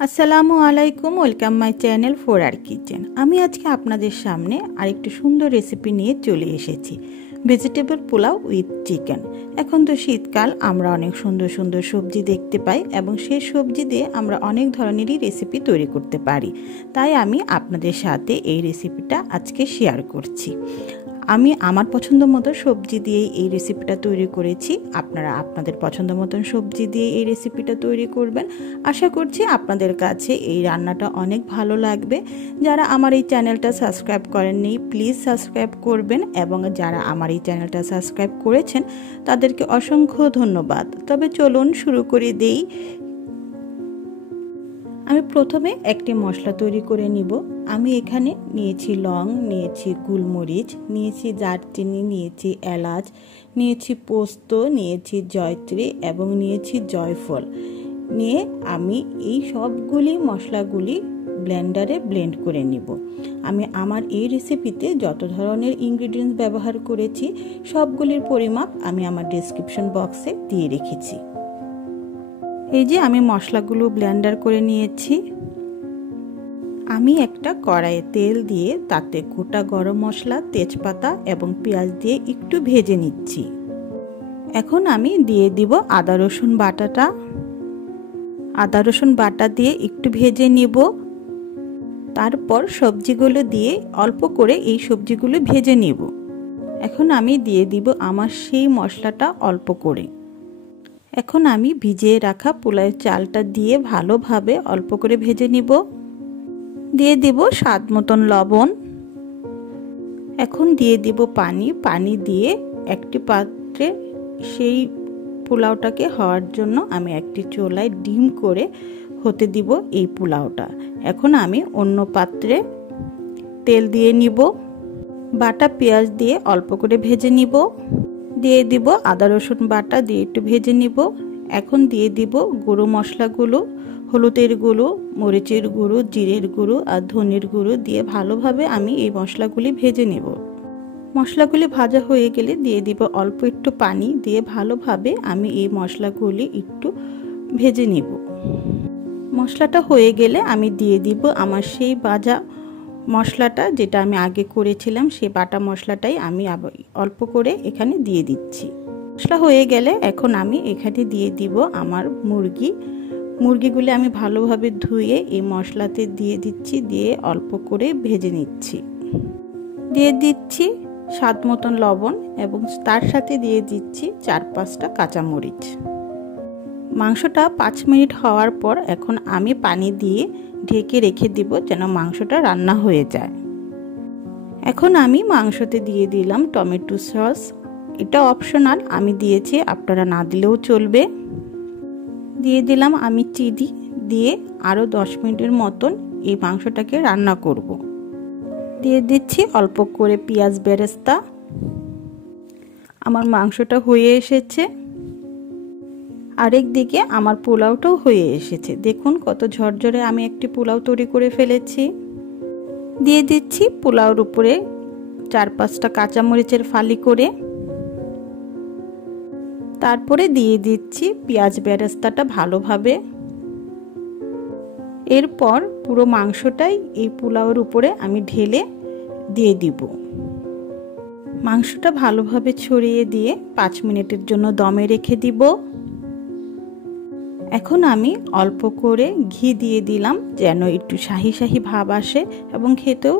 আসসালামু আলাইকুম, welcome my channel for our kitchen. আমি আজকে আপনাদের সামনে আরেকটি সুন্দর রেসিপি নিয়ে চলে এসেছি, ভেজিটেবল পোলাও উইথ চিকেন। এখন তো শীতকাল, আমরা অনেক সুন্দর সুন্দর সবজি দেখতে পাই এবং সেই সবজি দিয়ে আমরা অনেক ধরনেরই রেসিপি তৈরি করতে পারি। তাই আমি আপনাদের সাথে এই রেসিপিটা আজকে শেয়ার করছি। আমি আমার পছন্দ মতো সবজি দিয়ে এই রেসিপিটা তৈরি করেছি। আপনারা আপনাদের পছন্দ মতন সবজি দিয়ে এই রেসিপিটা তৈরি করবেন। আশা করছি আপনাদের কাছে এই রান্নাটা অনেক ভালো লাগবে। যারা আমার এই চ্যানেলটা সাবস্ক্রাইব করেননি, প্লিজ সাবস্ক্রাইব করবেন, এবং যারা আমার এই চ্যানেলটা সাবস্ক্রাইব করেছেন তাদেরকে অসংখ্য ধন্যবাদ। তবে চলুন শুরু করে দেই। আমি প্রথমে একটি মশলা তৈরি করে নিব। আমি এখানে নিয়েছি লং, নিয়েছি গোলমরিচ, নিয়েছি দারচিনি, নিয়েছি এলাচ, নিয়েছি পোস্ত, নিয়েছি জয়ত্রী এবং নিয়েছি জয়ফল। নিয়ে আমি এই সবগুলি মশলাগুলি ব্লেন্ডারে ব্লেন্ড করে নিব। আমি আমার এই রেসিপিতে যত ধরনের ইনগ্রিডিয়েন্টস ব্যবহার করেছি সবগুলির পরিমাপ আমি আমার ডেসক্রিপশন বক্সে দিয়ে রেখেছি। এই যে আমি মশলাগুলো ব্লেন্ডার করে নিয়েছি। আমি একটা কড়াইয়ে তেল দিয়ে তাতে গোটা গরম মশলা, তেজপাতা এবং পেঁয়াজ দিয়ে একটু ভেজে নিচ্ছি। এখন আমি দিয়ে দিব আদা রসুন বাটাটা। আদা রসুন বাটা দিয়ে একটু ভেজে নিব। তারপর সবজিগুলো দিয়ে অল্প করে এই সবজিগুলো ভেজে নিব। এখন আমি দিয়ে দিব আমার সেই মশলাটা অল্প করে। এখন আমি ভিজিয়ে রাখা পোলাওয়ের চালটা দিয়ে ভালোভাবে অল্প করে ভেজে নিব। দিয়ে দিব স্বাদ মতন লবণ। এখন দিয়ে দিব পানি দিয়ে একটি পাত্রে সেই পোলাওটাকে হওয়ার জন্য আমি একটি চুলায় ডিম করে হতে দিব এই পোলাওটা। এখন আমি অন্য পাত্রে তেল দিয়ে নিব। বাটা পেঁয়াজ দিয়ে অল্প করে ভেজে নিব। দিয়ে দিব আদা রসুন বাটা দিয়ে একটু ভেজে নিব। এখন দিয়ে দিব গুঁড়ো মশলাগুলো, হলুদের গুঁড়ো, মরিচের গুঁড়ো, জিরের গুঁড়ো আর ধনের গুঁড়ো দিয়ে ভালোভাবে আমি এই মশলাগুলি ভেজে নেব। মশলাগুলি ভাজা হয়ে গেলে দিয়ে দিব অল্প একটু পানি দিয়ে ভালোভাবে আমি এই মশলাগুলি একটু ভেজে নিব। মশলাটা হয়ে গেলে আমি দিয়ে দিব আমার সেই ভাজা মশলাটা, যেটা আমি আগে করেছিলাম, সেই বাটা মশলাটাই আমি অল্প করে এখানে দিয়ে দিচ্ছি। মশলা হয়ে গেলে এখন আমি এখানে দিয়ে দিব আমার মুরগিগুলি আমি ভালোভাবে ধুয়ে এই মশলাতে দিয়ে দিচ্ছি। দিয়ে অল্প করে ভেজে নিচ্ছি। দিয়ে দিচ্ছি স্বাদ মতন লবণ এবং তার সাথে দিয়ে দিচ্ছি 4-5টা কাঁচামরিচ। মাংসটা 5 মিনিট হওয়ার পর এখন আমি পানি দিয়ে ঢেকে রেখে দিব যেন মাংসটা রান্না হয়ে যায়। এখন আমি মাংসতে দিয়ে দিলাম টমেটো সস। এটা অপশনাল, আমি দিয়েছি, আপনারা না দিলেও চলবে। দিয়ে দিলাম আমি চিনি। দিয়ে আরও 10 মিনিটের মতন এই মাংসটাকে রান্না করব। দিয়ে দিচ্ছি অল্প করে পেঁয়াজ বেরেস্তা। আমার মাংসটা হয়ে এসেছে। আরেক দিকে আমার পোলাওটাও হয়ে এসেছে। দেখুন কত ঝরঝরে আমি একটি পোলাও তৈরি করে ফেলেছি। দিয়ে দিচ্ছি পোলাওর উপরে 4-5টা কাঁচামরিচের ফালি করে। তারপরে দিয়ে দিচ্ছি পেঁয়াজ বেরেস্তাটা ভালোভাবে। এরপর পুরো মাংসটাই এই পোলাওর উপরে আমি ঢেলে দিয়ে দিব। মাংসটা ভালোভাবে ছড়িয়ে দিয়ে 5 মিনিটের জন্য দমে রেখে দিব। এখন আমি অল্প করে ঘি দিয়ে দিলাম যেন একটু শাহি শাহি ভাব আসে এবং খেতেও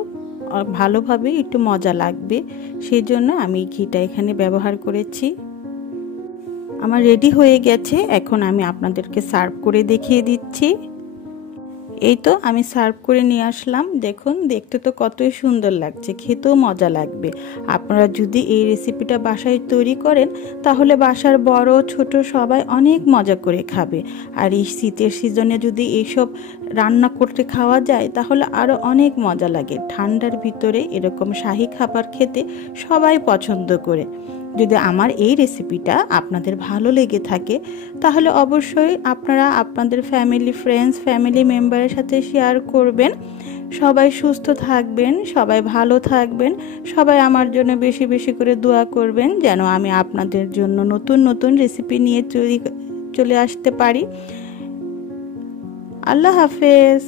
ভালোভাবে একটু মজা লাগবে। সেই জন্য আমি ঘিটা এখানে ব্যবহার করেছি। আমার রেডি হয়ে গেছে। এখন আমি আপনাদেরকে সার্ভ করে দেখিয়ে দিচ্ছি। এই তো আমি সার্ভ করে নিয়ে আসলাম। দেখুন, দেখতে তো কতই সুন্দর লাগছে, খেতেও মজা লাগবে। আপনারা যদি এই রেসিপিটা বাসায় তৈরি করেন তাহলে বাসার বড় ছোট সবাই অনেক মজা করে খাবে। আর এই শীতের সিজনে যদি এইসব রান্না করতে খাওয়া যায় তাহলে আরও অনেক মজা লাগে। ঠান্ডার ভিতরে এরকম শাহী খাবার খেতে সবাই পছন্দ করে। যদি আমার এই রেসিপিটা আপনাদের ভালো লেগে থাকে তাহলে অবশ্যই আপনারা আপনাদের ফ্যামিলি মেম্বারের সাথে শেয়ার করবেন। সবাই সুস্থ থাকবেন, সবাই ভালো থাকবেন, সবাই আমার জন্য বেশি বেশি করে দোয়া করবেন যেন আমি আপনাদের জন্য নতুন নতুন রেসিপি নিয়ে চলে আসতে পারি। আল্লাহ হাফেজ।